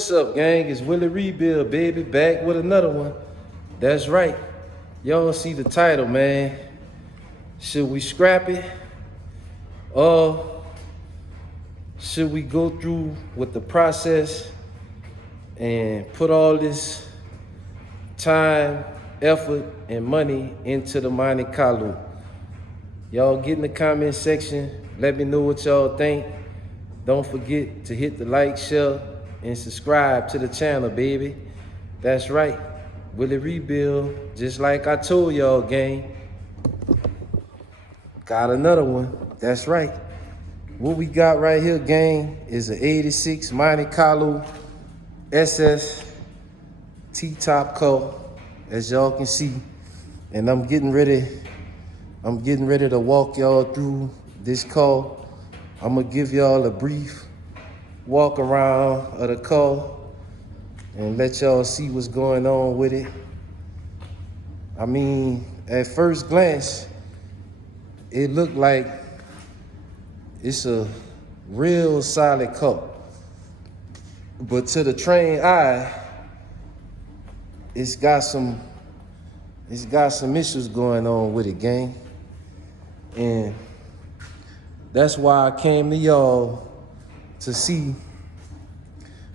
What's up, gang? It's Willie Rebuild, baby, back with another one. That's right. Y'all see the title, man. Should we scrap it? Or should we go through with the process and put all this time, effort, and money into the Monte Carlo? Y'all get in the comment section. Let me know what y'all think. Don't forget to hit the like, share, and subscribe to the channel, baby. That's right. Willie Rebuild, just like I told y'all, gang. Got another one. That's right. What we got right here, gang, is an 86 Monte Carlo SS T-top car, as y'all can see. And I'm getting ready to walk y'all through this car. I'm gonna give y'all a brief walk around of the car and let y'all see what's going on with it. I mean, at first glance, it looked like it's a real solid car. But to the trained eye, it's got some issues going on with it, gang. And that's why I came to y'all to see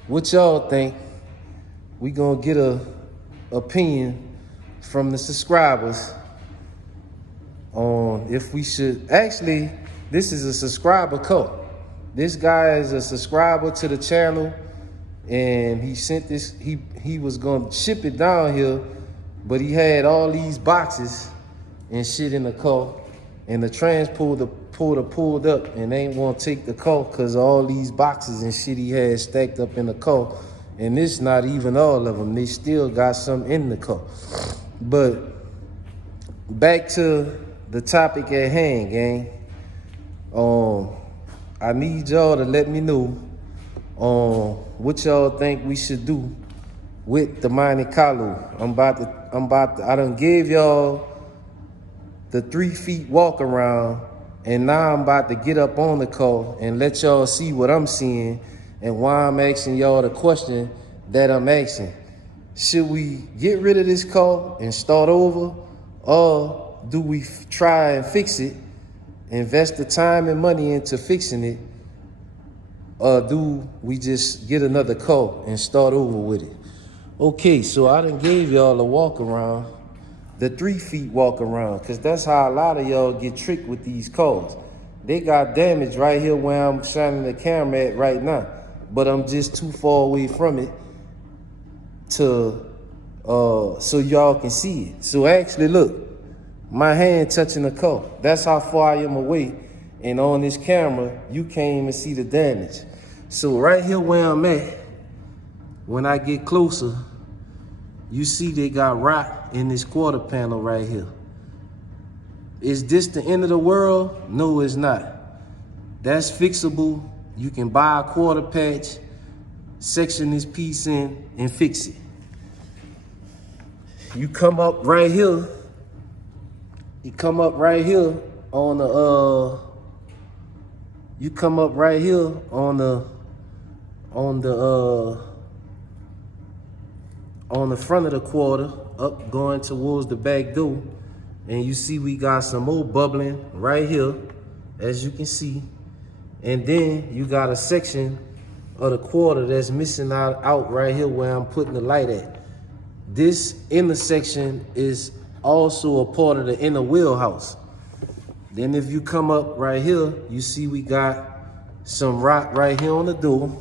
what y'all think. We gonna get a opinion from the subscribers on if we should. Actually, this is a subscriber code. This guy is a subscriber to the channel, and he sent this. He was gonna ship it down here, but he had all these boxes and shit in the car, and the transporter pulled up and they ain't want to take the car because of all these boxes and shit he had stacked up in the car. And this not even all of them. They still got some in the car. But back to the topic at hand, gang. I need y'all to let me know what y'all think we should do with the Monte Carlo. I done gave y'all the 3 feet walk around, and now I'm about to get up on the car and let y'all see what I'm seeing and why I'm asking y'all the question that I'm asking. Should we get rid of this car and start over, or do we try and fix it, invest the time and money into fixing it, or do we just get another car and start over with it? Okay, so I done gave y'all a walk around, the 3 feet walk around, because that's how a lot of y'all get tricked with these cars. They got damage right here where I'm shining the camera at right now, but I'm just too far away from it to so y'all can see it. So actually, look, my hand touching the car. That's how far I am away, and on this camera, you can't even see the damage. So right here where I'm at, when I get closer, you see they got rock in this quarter panel right here. Is this the end of the world? No, it's not. That's fixable. You can buy a quarter patch, section this piece in, and fix it. You come up right here. You come up right here on the you come up right here on the front of the quarter, up going towards the back door, and you see we got some more bubbling right here, as you can see. And then you got a section of the quarter that's missing out right here where I'm putting the light at. This intersection is also a part of the inner wheelhouse. Then if you come up right here, you see we got some rock right here on the door.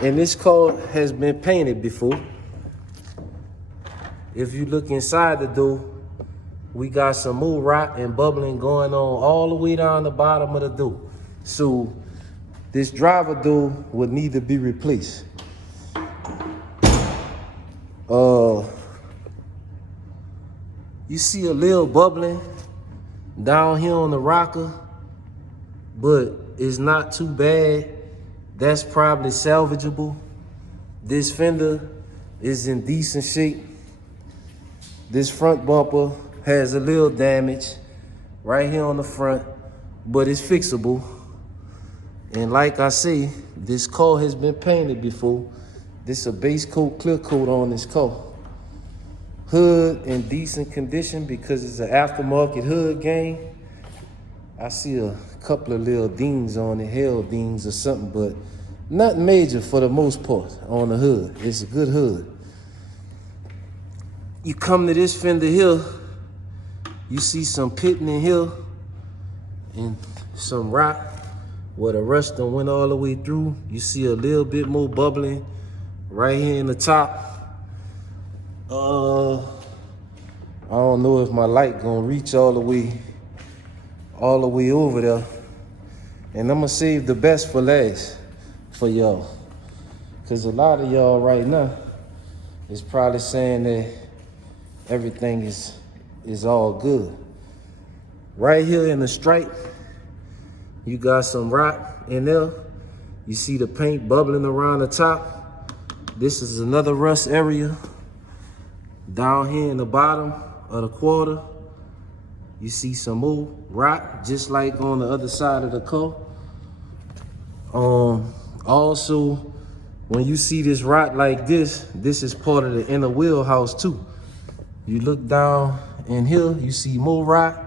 And this car has been painted before. If you look inside the door, we got some more rock and bubbling going on all the way down the bottom of the door. So this driver door would need to be replaced. You see a little bubbling down here on the rocker, but it's not too bad. That's probably salvageable. This fender is in decent shape. This front bumper has a little damage right here on the front, but it's fixable. And like I say, this car has been painted before. This is a base coat, clear coat on this car. Hood in decent condition because it's an aftermarket hood game. I see a couple of little dings on it, hell dings or something, but nothing major for the most part on the hood. It's a good hood. You come to this fender here, you see some pitting in here and some rock where the rust done went all the way through. You see a little bit more bubbling right here in the top. I don't know if my light gonna reach all the way over there. And I'm gonna save the best for last for y'all. Cause a lot of y'all right now is probably saying that everything is all good. Right here in the stripe, you got some rock in there. You see the paint bubbling around the top. This is another rust area. Down here in the bottom of the quarter, you see some more rock, just like on the other side of the car. Also, when you see this rock like this is part of the inner wheelhouse too. You look down in here, you see more rock.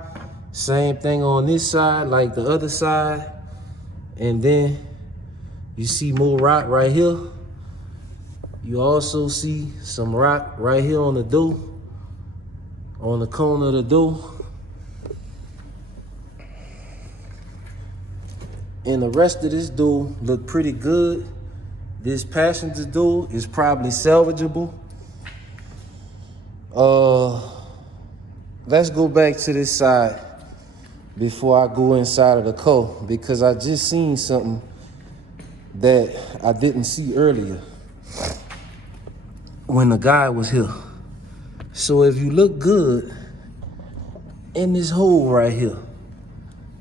Same thing on this side, like the other side. And then you see more rock right here. You also see some rock right here on the door, on the corner of the door. And the rest of this door look pretty good. This passenger door is probably salvageable. Let's go back to this side before I go inside of the car, because I just seen something that I didn't see earlier when the guy was here. So if you look good in this hole right here,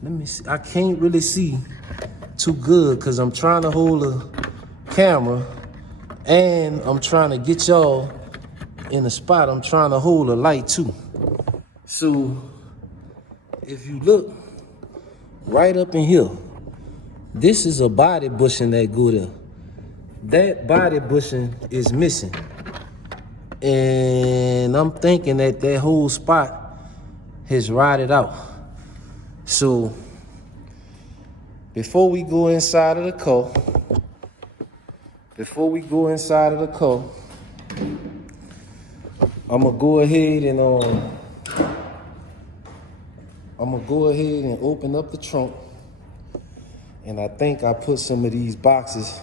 let me see. I can't really see too good because I'm trying to hold a camera and I'm trying to get y'all in a spot. I'm trying to hold a light too. So if you look right up in here, this is a body bushing that go there. That body bushing is missing. And I'm thinking that that whole spot has rotted out. So before we go inside of the car, I'm gonna go ahead and open up the trunk. And I think I put some of these boxes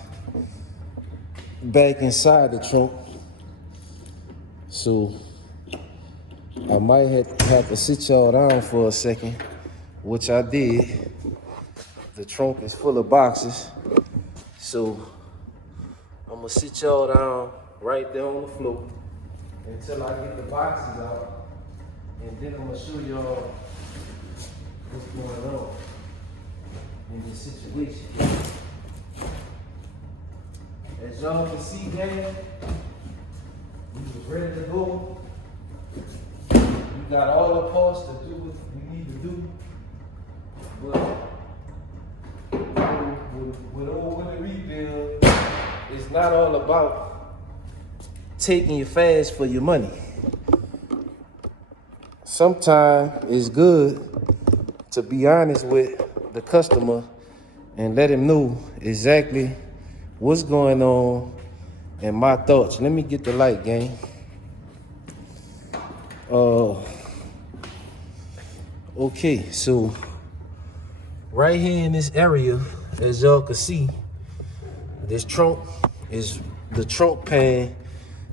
back inside the trunk. So I might have to sit y'all down for a second, which I did. The trunk is full of boxes. So I'm gonna sit y'all down right there on the floor until I get the boxes out. And then I'm gonna show y'all what's going on in this situation. As y'all can see, gang, we was ready to go. You got all the parts to do what you need to do. But with the rebuild, it's not all about taking you fast for your money. Sometimes it's good to be honest with the customer and let him know exactly what's going on and my thoughts. Let me get the light, gang. Okay, so right here in this area, as y'all can see, this trunk is, the trunk pan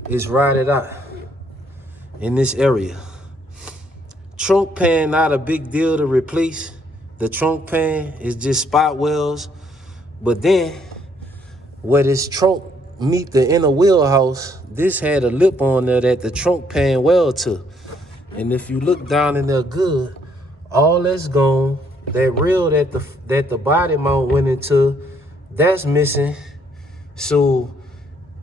is rotted out in this area. Trunk pan not a big deal to replace. The trunk pan is just spot welds. But then where this trunk meet the inner wheelhouse, this had a lip on there that the trunk pan weld to. And if you look down in there good, all that's gone. That rail that the body mount went into, that's missing. So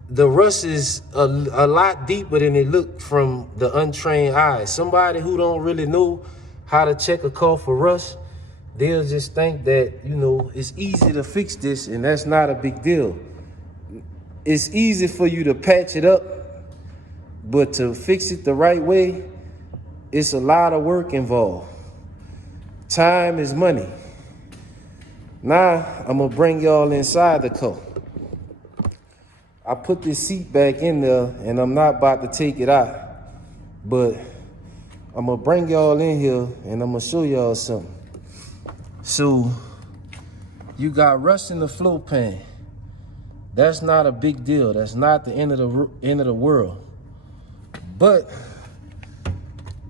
the rust is a lot deeper than it looked from the untrained eye. Somebody who don't really know how to check a car for rust, they'll just think that, you know, it's easy to fix this, and that's not a big deal. It's easy for you to patch it up, but to fix it the right way, it's a lot of work involved. Time is money. Now, I'm gonna bring y'all inside the car. I put this seat back in there, and I'm not about to take it out, but I'm gonna bring y'all in here, and I'm gonna show y'all something. So, you got rust in the flow pan. That's not a big deal. That's not the end of the world. But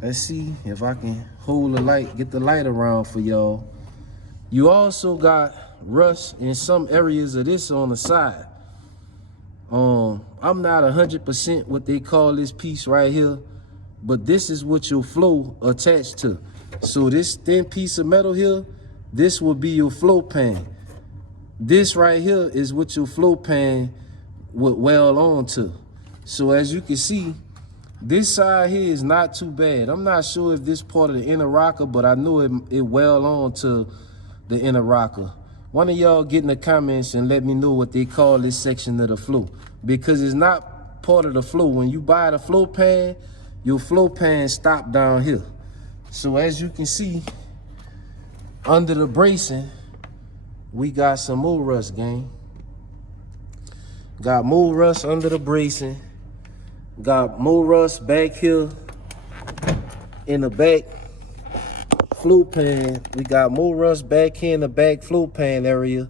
let's see if I can hold the light, get the light around for y'all. You also got rust in some areas of this on the side. I'm not 100% what they call this piece right here, but this is what your flow attached to. So this thin piece of metal here, this will be your flow pan. This right here is what your flow pan would weld onto. So as you can see, this side here is not too bad. I'm not sure if this part of the inner rocker, but I know it weld onto the inner rocker. One of y'all get in the comments and let me know what they call this section of the flow, because it's not part of the flow. When you buy the flow pan, your flow pan stop down here. So as you can see, under the bracing, we got some more rust, gang. Got more rust under the bracing. Got more rust back here in the back flow pan. We got more rust back here in the back flow pan area.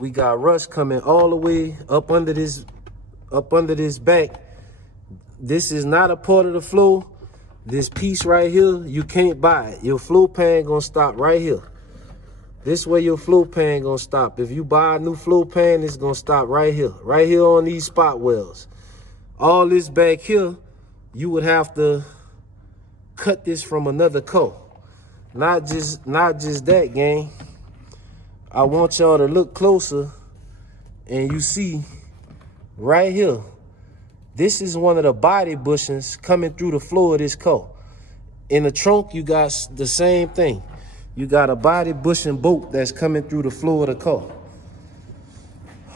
We got rust coming all the way up under this back. This is not a part of the flow. This piece right here, you can't buy it. Your flow pan gonna stop right here. This way your flow pan gonna stop. If you buy a new flow pan, it's gonna stop right here on these spot welds. All this back here, you would have to cut this from another coat. Not just that, gang. I want y'all to look closer, and you see right here, this is one of the body bushings coming through the floor of this coat. In the trunk, you got the same thing. You got a body bushing bolt that's coming through the floor of the car.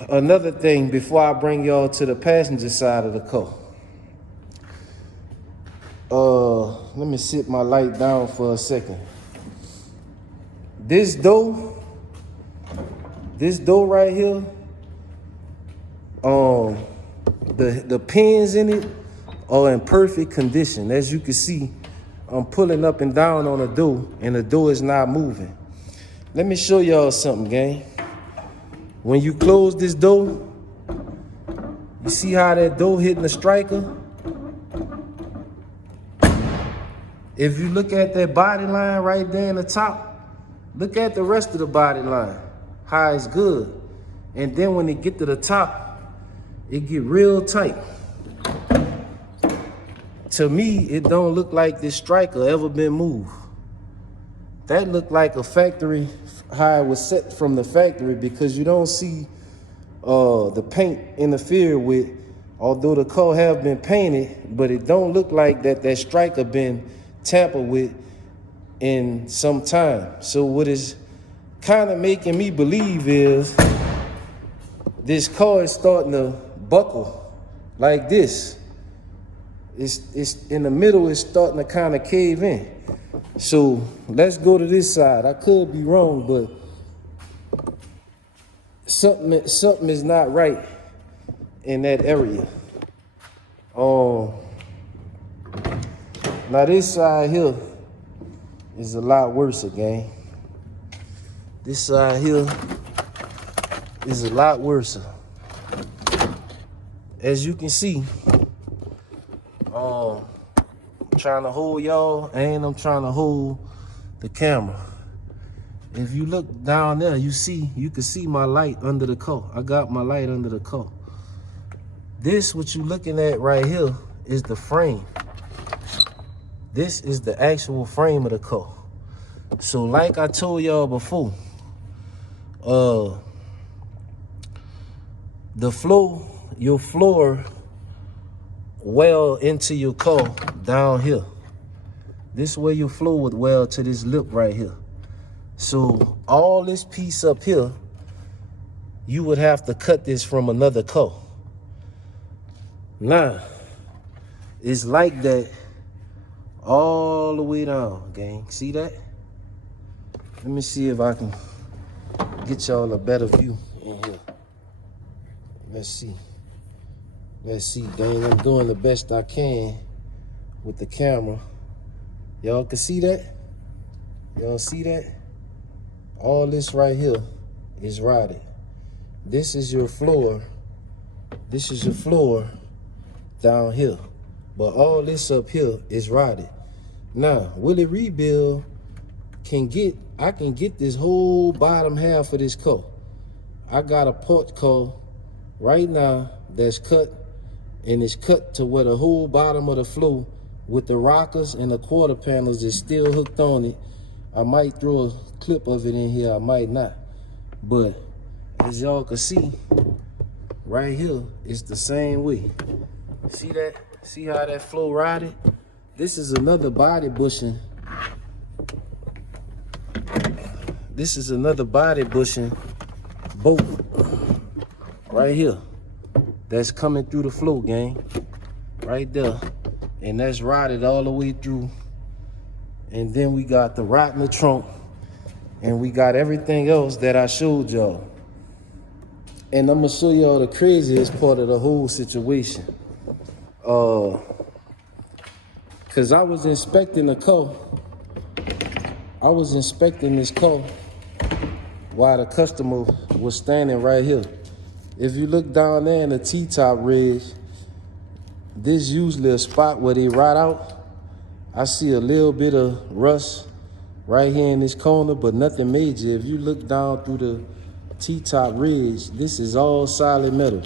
Another thing before I bring y'all to the passenger side of the car. Let me sit my light down for a second. This door right here, the pins in it are in perfect condition. As you can see, I'm pulling up and down on the door, and the door is not moving. Let me show y'all something, gang. When you close this door, you see how that door hitting the striker? If you look at that body line right there in the top, look at the rest of the body line, how it's good. And then when it get to the top, it get real tight. To me, it don't look like this striker ever been moved. That looked like a factory, how it was set from the factory, because you don't see the paint interfere with, although the car have been painted, but it don't look like that striker been tampered with in some time. So what is kind of making me believe is this car is starting to buckle like this. It's in the middle, it's starting to kind of cave in. So let's go to this side. I could be wrong, but something is not right in that area. Now this side here is a lot worse, gang. This side here is a lot worse. As you can see, I'm trying to hold y'all, and I'm trying to hold the camera. If you look down there, you can see my light under the car. I got my light under the car. This, what you looking at right here, is the frame. This is the actual frame of the car. So like I told y'all before, the flow, your floor weld into your car down here. This way your flow would weld to this lip right here. So all this piece up here, you would have to cut this from another car. Now, it's like that all the way down, gang. See that? Let me see if I can get y'all a better view in here. Let's see. Let's see, gang. I'm doing the best I can with the camera. Y'all can see that? Y'all see that? All this right here is rotted. This is your floor. This is your floor down here. But all this up here is rotted. Now, Willie Rebuild I can get this whole bottom half of this car. I got a port car right now that's cut, and it's cut to where the whole bottom of the floor with the rockers and the quarter panels is still hooked on it. I might throw a clip of it in here, I might not. But as y'all can see, right here, it's the same way. See that? See how that floor rotted? This is another body bushing. This is another body bushing bolt right here that's coming through the floor, gang. Right there. And that's rotted all the way through. And then we got the rot in the trunk. And we got everything else that I showed y'all. And I'm gonna show y'all the craziest part of the whole situation. Cause I was inspecting the car. I was inspecting this car while the customer was standing right here. If you look down there in the T-top ridge, this usually a spot where they rot out. I see a little bit of rust right here in this corner, but nothing major. If you look down through the T-top ridge, this is all solid metal.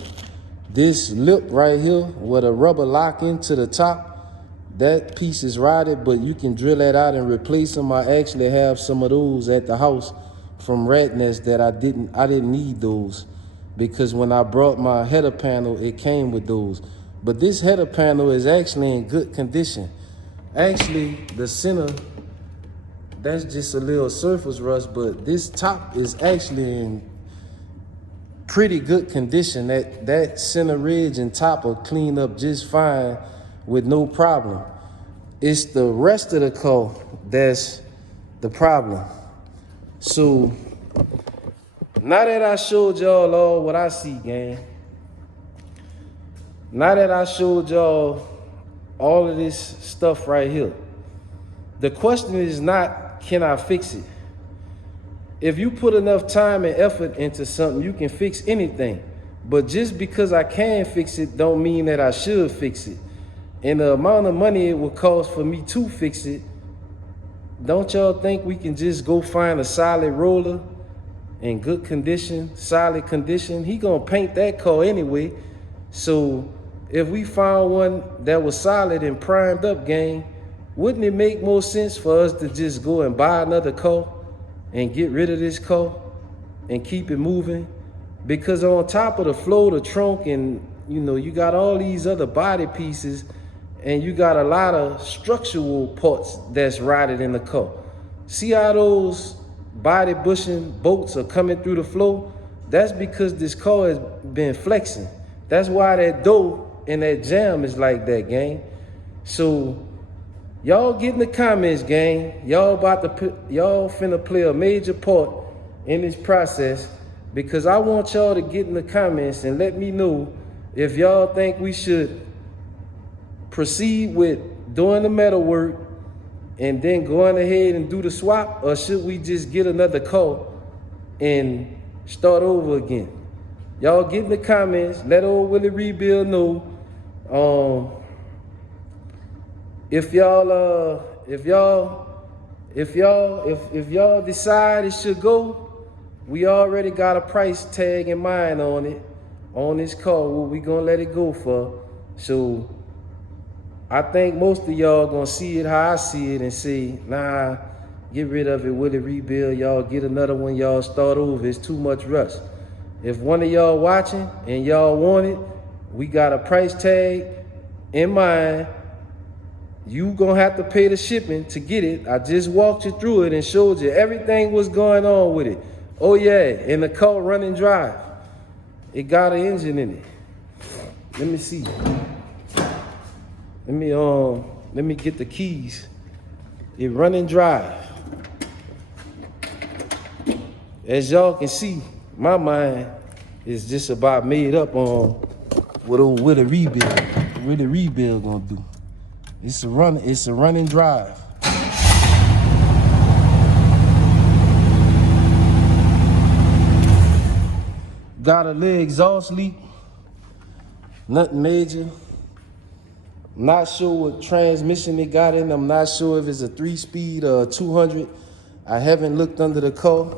This lip right here, where the rubber lock into the top, that piece is rotted, but you can drill that out and replace them. I actually have some of those at the house from Rat Nest that I didn't need those, because when I brought my header panel, it came with those. But this header panel is actually in good condition. Actually, the center, that's just a little surface rust, but this top is actually in pretty good condition. That center ridge and top will clean up just fine with no problem. It's the rest of the car that's the problem. So now that I showed y'all all what I see, gang, now that I showed y'all all of this stuff right here, the question is not, can I fix it? If you put enough time and effort into something, you can fix anything. But just because I can fix it don't mean that I should fix it. And the amount of money it would cost for me to fix it, don't y'all think we can just go find a solid roller in good condition, solid condition? He gonna paint that car anyway. So if we found one that was solid and primed up, gang, wouldn't it make more sense for us to just go and buy another car and get rid of this car and keep it moving? Because on top of the floor, the trunk, and you got all these other body pieces, and you got a lot of structural parts that's rotted in the car. See how those body bushing bolts are coming through the floor? That's because this car has been flexing. That's why that door and that jam is like that, gang. So y'all get in the comments, gang. Y'all finna play a major part in this process, because I want y'all to get in the comments and let me know if y'all think we should proceed with doing the metal work and then going ahead and do the swap, or should we just get another car and start over again? Y'all get in the comments. Let old Willie Rebuild know. If y'all decide it should go, we already got a price tag in mind on it, on this car, what we gonna let it go for. So I think most of y'all gonna see it how I see it and say, nah, get rid of it, Willie Rebuild. Y'all get another one, y'all start over. It's too much rust. If one of y'all watching and y'all want it, we got a price tag in mind. You gonna have to pay the shipping to get it. I just walked you through it and showed you everything was going on with it. Oh yeah, and the car running drive. It got an engine in it. Let me see. Let me get the keys. It running drive. As y'all can see, my mind is just about made up on what a rebuild. What the rebuild gonna do. It's a running drive. Got a little exhaust leak. Nothing major. Not sure what transmission it got in. I'm not sure if it's a 3-speed or a 200. I haven't looked under the car.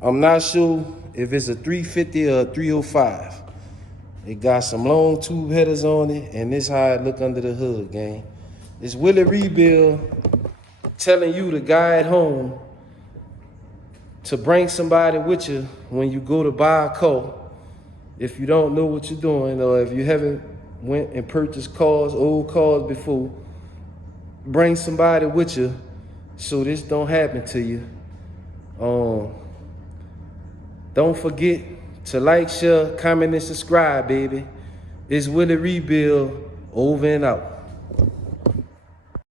I'm not sure if it's a 350 or a 305. It got some long tube headers on it, and this how it look under the hood, gang. It's Willie Rebuild telling you, the guy at home, to bring somebody with you when you go to buy a car. If you don't know what you're doing, or if you haven't went and purchased cars, old cars before, bring somebody with you so this don't happen to you. Don't forget to like, share, comment, and subscribe, baby. It's Willie Rebuild, over and out.